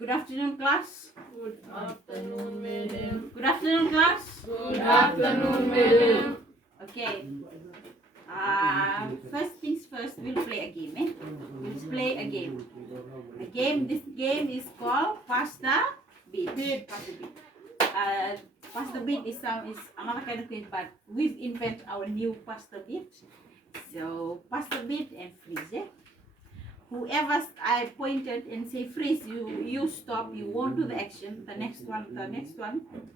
Good afternoon, class. Good afternoon, madam. Good afternoon, class. Good afternoon, madam. Okay. First things first, we'll play a game. We'll play a game. This game is called Pasta Beat. Pasta Beat. Pasta Beat is another kind of game, but we've invented our new Pasta Beat. So Pasta Beat and freeze. Whoever I pointed and say freeze, you stop, you won't do the action. The next one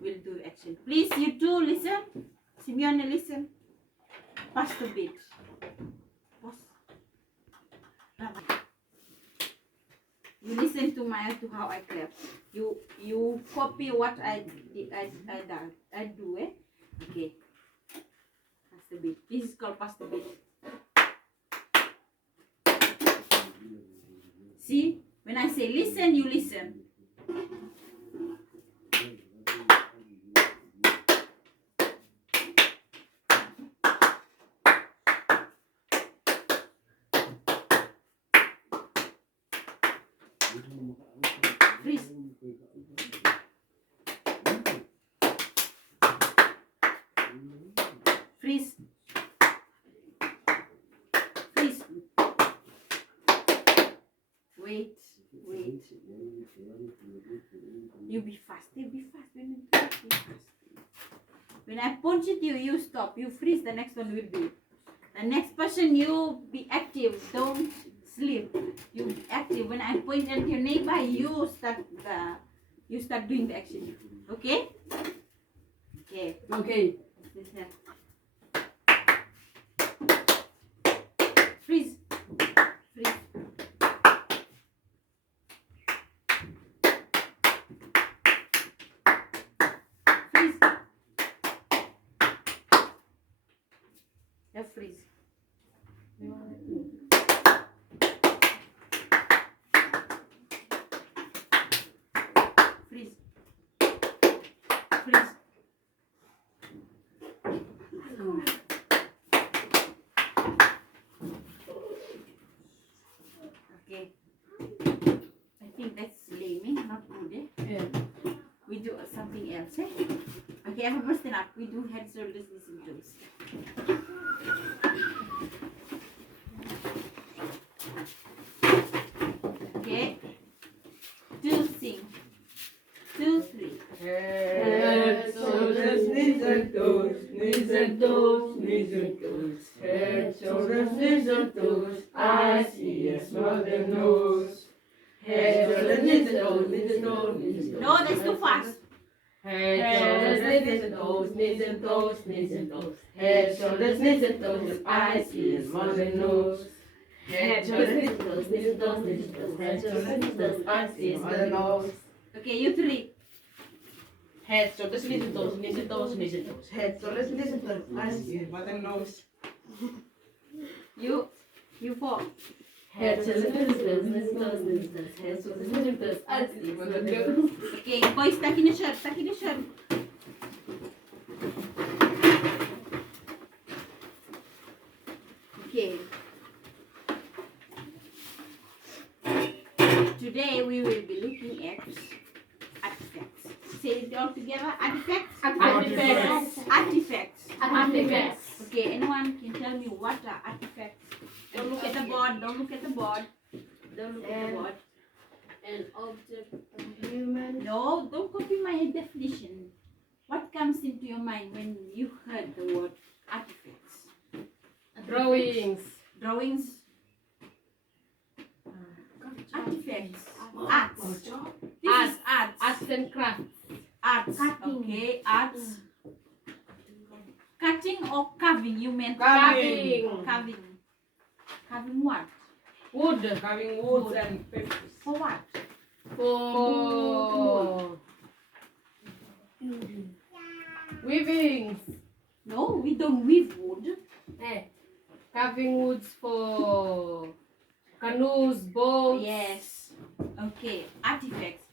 will do the action. Please, you two listen. Simeone, listen. Pasta Beat. You listen to how I clap. You copy what I do. Okay. Pasta Beat. This is called Pasta Beat. See, when I say listen, you listen. Freeze. Freeze. Freeze. Wait. You be fast. When I punch it, you stop. You freeze. The next one will be. The next person, you be active. Don't sleep. You be active. When I point at your neighbor, you start doing the action. Okay? Okay. Okay. Freeze. Freeze. Freeze. Now freeze. Freeze. Freeze. Okay. I think that's lame, not good. Yeah. We do something else. Okay, everyone stand up. We do head, shoulders, knees, and toes. Okay. 2, sing. 2, 3. Head, shoulders, knees and toes, knees and toes, knees and toes. Head, shoulders, knees and toes. I see a small nose. Head, shoulders, knees and toes, knees and toes, knees and toes. No, that's too fast. Head, shoulders, knees and toes, knees and toes, knees and toes. Head, shoulders, knees and toes. I see a small nose. Head, shoulders, knees and toes, knees and toes, knees and toes. Head, shoulders, knees and toes. I see a small nose. Okay, you 3. Head, shoulders, knees and toes, knees and toes, knees and toes. Head, shoulders, knees and toes. I see a small nose. You 4. Head, shoulders, knees and toes, knees and toes, knees and toes. Head, shoulders, knees and toes. I see a small nose. Okay, boys, tuck in your shirt. Okay. Today we will be looking at artifacts. Say it all together. Artifacts. Artifacts. Okay, anyone can tell me what are artifacts? Don't look at the board. An object of human. No, don't copy my definition. What comes into your mind when you heard the word artifacts? Drawings. Drawings. Artifacts. Arts. This is arts. Arts and crafts. Arts. Cutting. Okay, arts. Cutting or carving? You meant Carving. Carving what? Wood. Carving woods and papers. For what? For weavings. No, we don't weave wood. Carving woods for canoes, boats. Yes. Okay, artifacts.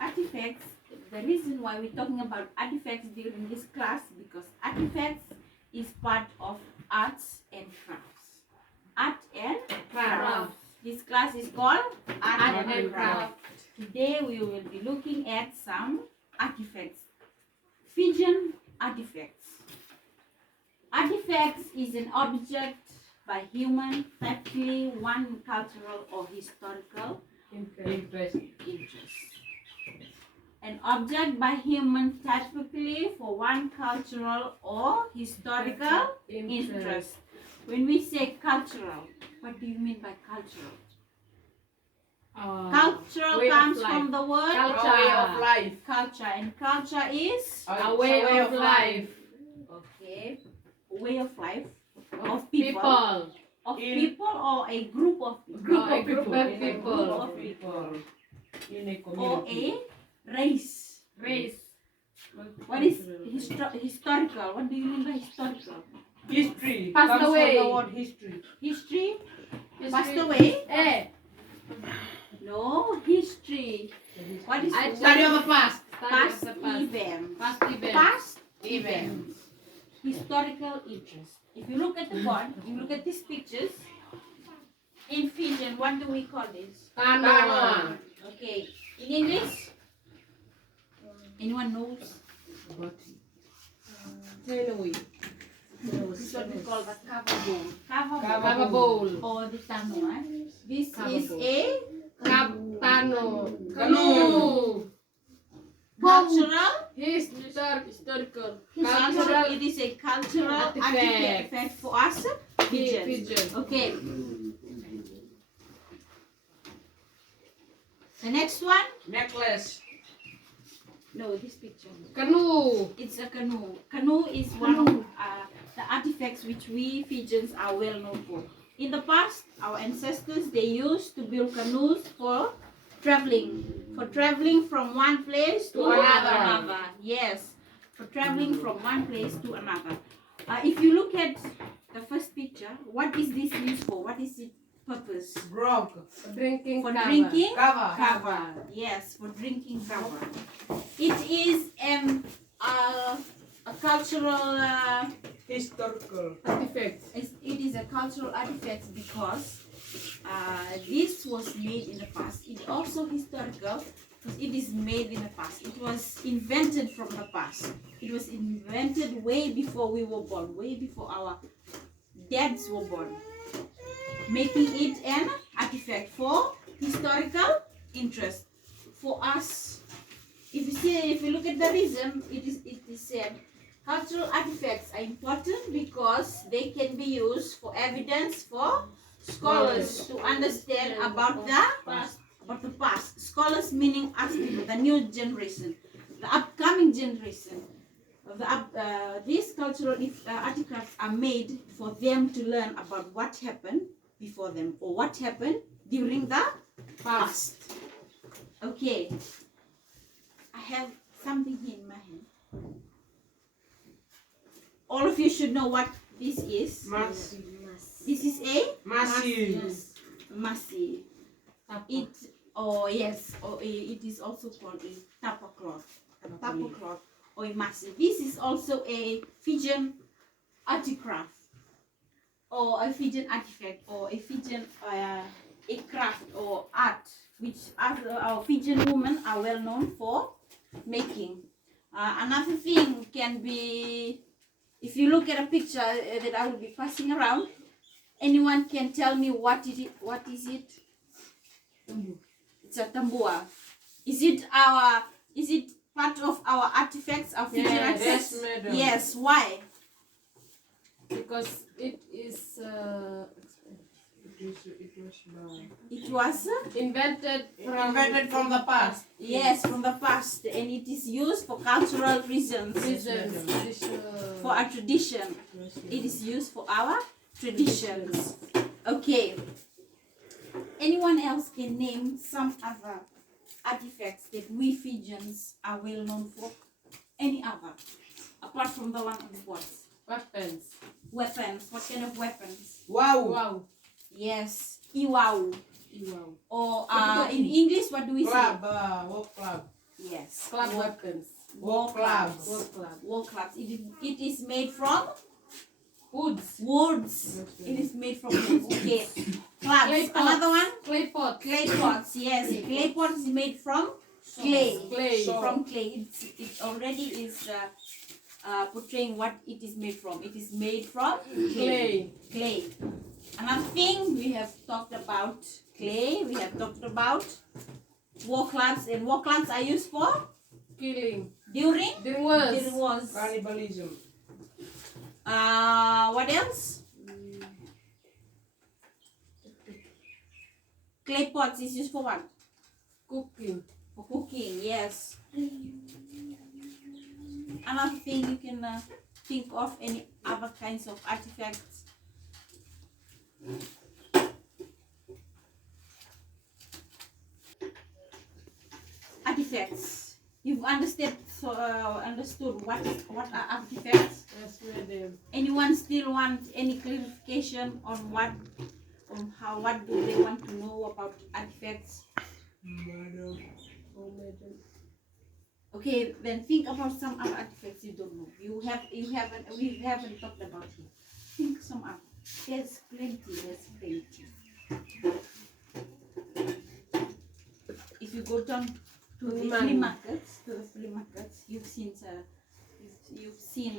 Artifacts, the reason why we're talking about artifacts during this class, because artifacts is part of arts and crafts. Art and Crafts. This class is called Art and craft. Today we will be looking at some artifacts. Fijian artifacts. Artifacts is an object by human, typically one cultural or historical Interest. interest. An object by human, typically for one cultural or historical interest. When we say cultural, what do you mean by cultural? Cultural way of comes life. from the word Culture. A way of life. culture, and culture is A way of life. okay, way of life Of of people, people. of In- people or a group of people, Group of people. Group of people, In a or community. a race. Race. What is historical? What do you mean by historical? History. Passed comes away. From the word history. History passed away? Eh. No, history. What is I Study of the past. past Study of the past. event? Past event. Past Events. historical interest. If you look at the board, you look at these pictures. In Fijian, what do we call this? Kanon. Okay. In English? Anyone knows? Tenui. This is what we call the kava bowl. Kava bowl. Or the tano. This Kava is bowl. a Kaptano. Canoe. cultural. Historical. Cultural. It is a cultural Artifact. artifact for us. Fijians. Pigeon. Okay. The next one? Necklace. No, this picture. Canoe. It's a canoe. Canoe is one of the artifacts which we Fijians are well known for. In the past, our ancestors, they used to build canoes for traveling. For traveling from one place to another. Yes, for traveling from one place to another. If you look at the first picture, what is this used for? What is its purpose? Grog. Drinking For kava. drinking? Kava. Kava. Yes, for drinking kava. It is a cultural Historical. Artifact. it is a cultural artifact because this was made in the past. It's also historical because it is made in the past. It was invented from the past. It was invented way before we were born, way before our dads were born, making it an artifact for historical interest for us. If you look at the reason, it is said cultural artifacts are important because they can be used for evidence for scholars to understand about the past. Scholars meaning us people, the new generation, the upcoming generation. These cultural artifacts are made for them to learn about what happened before them or what happened during the past. Okay, I have something here in my hand. All of you should know what this is. Mas. This is a Masi. masi. It is also called a tapa cloth. Tapa cloth or a masi. This is also a Fijian articraft or a Fijian artifact or a Fijian a craft or art which our Fijian women are well known for making. Another thing can be, if you look at a picture that I will be passing around, anyone can tell me what is it? What is it? It's a tambua. Is it part of our artifacts, our Fijian Yes. artifacts? Yes, madam. Yes. Why? Because it is It was invented From the past. yes from the past, and it is used for cultural reasons. For our tradition, it is used for our traditions. Okay. Anyone else can name some other artifacts that we Fijians are well known for? Any other, apart from the one on the board? weapons. Weapons. What kind of weapons? Wow. Wow. Yes, iwau. Wow. Or in English, what do we say? Club. War club. Yes. Club War- weapons. War clubs. War club. War clubs. It is made from Woods. Woods. It is made from woods. Okay. Clubs. Clay pots. Another one. Clay pot. Clay pots. Yes. Clay pots is made from clay. Clay. From clay. It already is portraying what it is made from. It is made from Clay. Clay. Another thing we have talked about clay. We have talked about war clubs, and war clubs are used for Killing. during There was. Cannibalism. What else? Clay pots is used for what? Cooking. For cooking, yes. Another thing you can think of, any other kinds of artifacts. Artifacts. You've understood what are artifacts? Yes, madam. Anyone still want any clarification on what do they want to know about artifacts? Madam. Oh, madam. Okay, then think about some other artifacts you don't know. We haven't talked about it. Think some other. There's plenty. If you go down to the flea markets, you've seen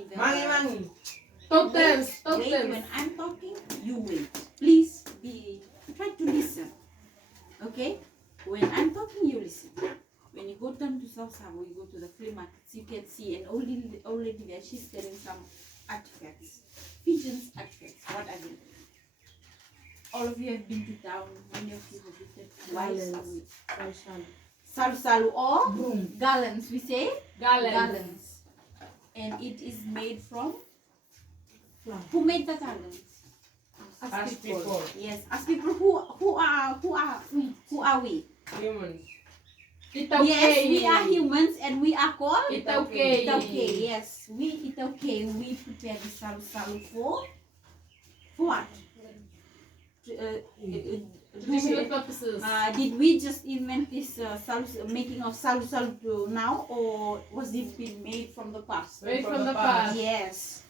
the Money. Totems. Wait, Totems. when I'm talking, you wait. Please try to listen. Okay? When I'm talking, you listen. When you go down to South Savo, you go to the flea markets, you can see an old lady there. She's selling some artifacts. Pigeons artifacts. What are they? All of you have been to town. Many of you have visited. Why salu or gallons? We say gallons. And it is made from. Who made the gallons? Ask people. Yes, ask people who are we? Humans. Yes, we are humans and we are called Itaukei. Itaukei. Yes, we Itaukei. We prepare the salu for what? Traditional purposes. Did we just invent this making of salu now, or was it been made from the past? Right from the past. Yes.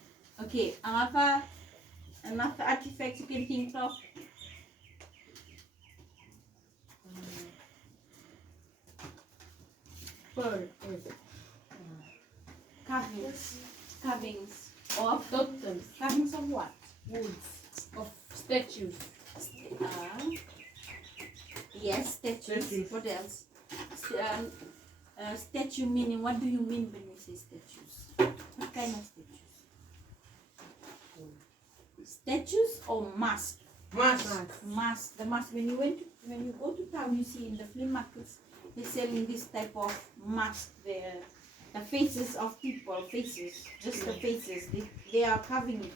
Okay. Another artifact you can think of. Pearl. Carvings of Totems. of what? Woods. Of statues. Yes, statues. Statues. What else? Statue meaning, what do you mean when you say statues? What kind of statues? Statues or mask? Mask. The mask. When you go to town, you see in the flea markets they're selling this type of mask. The faces of people, just the faces. They are carving it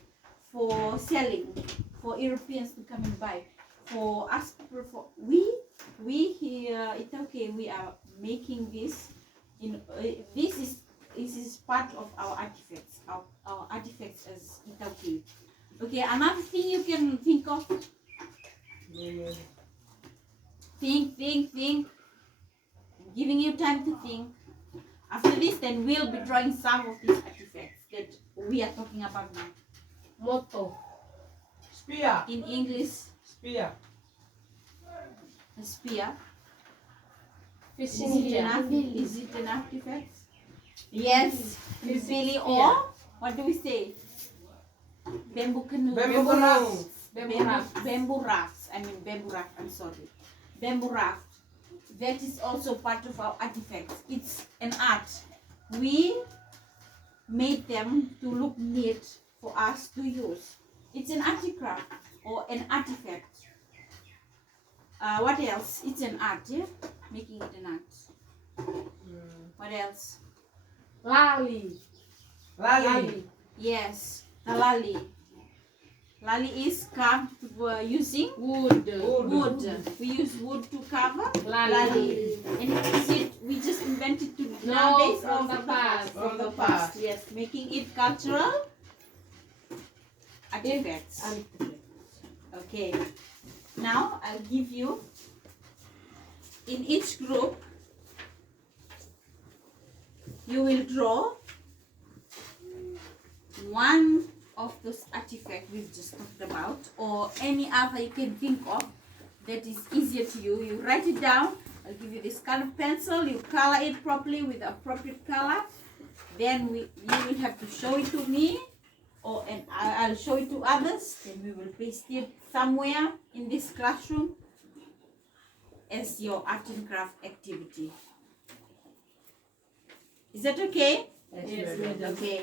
for selling, for Europeans to come and buy. For us people, we here, it's okay. We are making this. This is part of our artifacts. Our artifacts as Itaukei. Okay, another thing you can think of. Think. I'm giving you time to think. After this, then we'll be drawing some of these artifacts that we are talking about now. Motto. Spear. In English, Spear. a spear. Is Fishing it gear. is it an artifact? Yes. Really, Spear. or what do we say? Bamboo canoe. Bamboo canoe. Bamboo rafts. I mean bamboo raft. I'm sorry. Bamboo raft. That is also part of our artifacts. It's an art. We made them to look neat for us to use. It's an articraft or an artifact. What else? It's an art, yeah? Making it an art. What else? Lali. Lali. Yes, the lali. Lali is carved using Wood. wood. We use wood to cover Lali. And is it we just invented to No, nowadays from or the past. From the past, yes, making it cultural artifacts. Okay. Now I'll give you in each group you will draw one of those artifacts we've just talked about, or any other you can think of that is easier to you, you write it down. I'll give you this colored pencil, you color it properly with the appropriate color. Then you will have to show it to me, and I'll show it to others. Then we will paste it somewhere in this classroom as your art and craft activity. Is that okay? Yes, madam. Okay.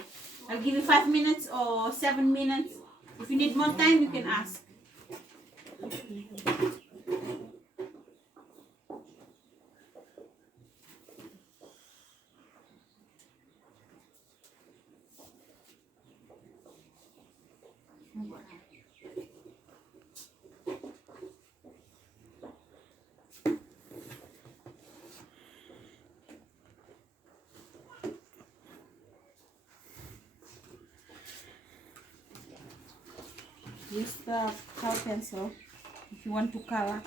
I'll give you 5 minutes or 7 minutes. If you need more time, you can ask. Use the color pencil if you want to color.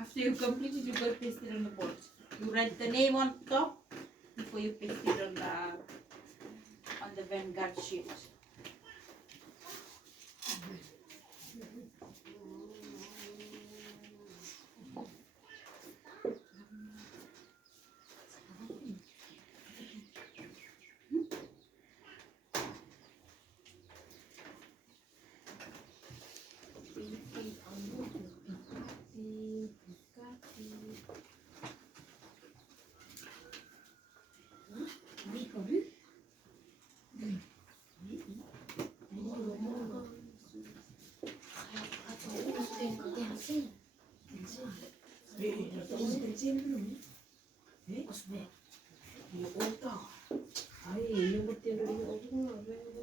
After you complete it, you go paste it on the board. You write the name on top before you paste it on the Vanguard sheet. nataon sa pensil belum? Asbe. Iya otak. Ay, yung butir dari otak.